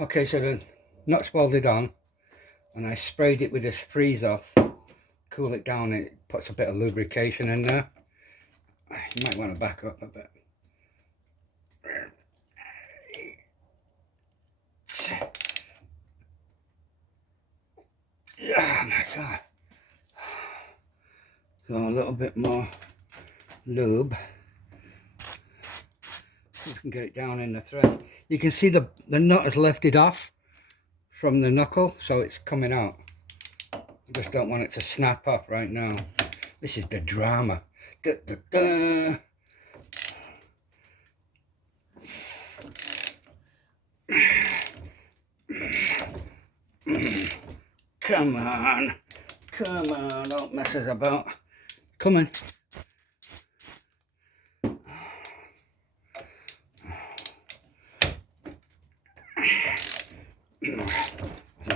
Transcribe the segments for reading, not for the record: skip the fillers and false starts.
Okay, so the nuts welded on, and I sprayed it with this freeze off, cool it down. It puts a bit of lubrication in there. You might want to back up a bit. Yeah, my God. So a little bit more lube. You can get it down in the thread. You can see the nut is lifted off from the knuckle, so it's coming out. I just don't want it to snap up right now. This is the drama. Da, da, da. Come on, come on, don't mess us about. Come on.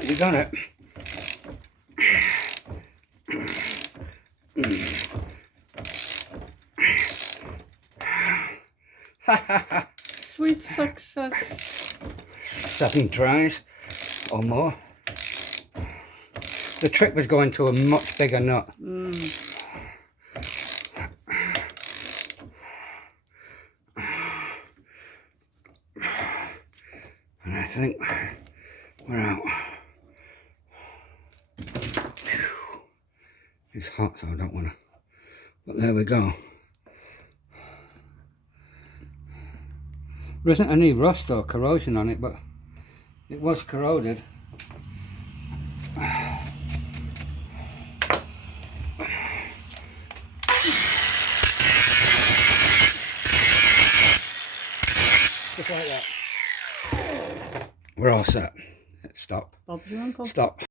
You got it. Sweet success. 7 tries or more. The trick was going to a much bigger nut. And I think we're out. It's hot, so I don't want to. But there we go. There isn't any rust or corrosion on it, but it was corroded. Just like that. We're all set. Stop. Bob's your uncle. Stop.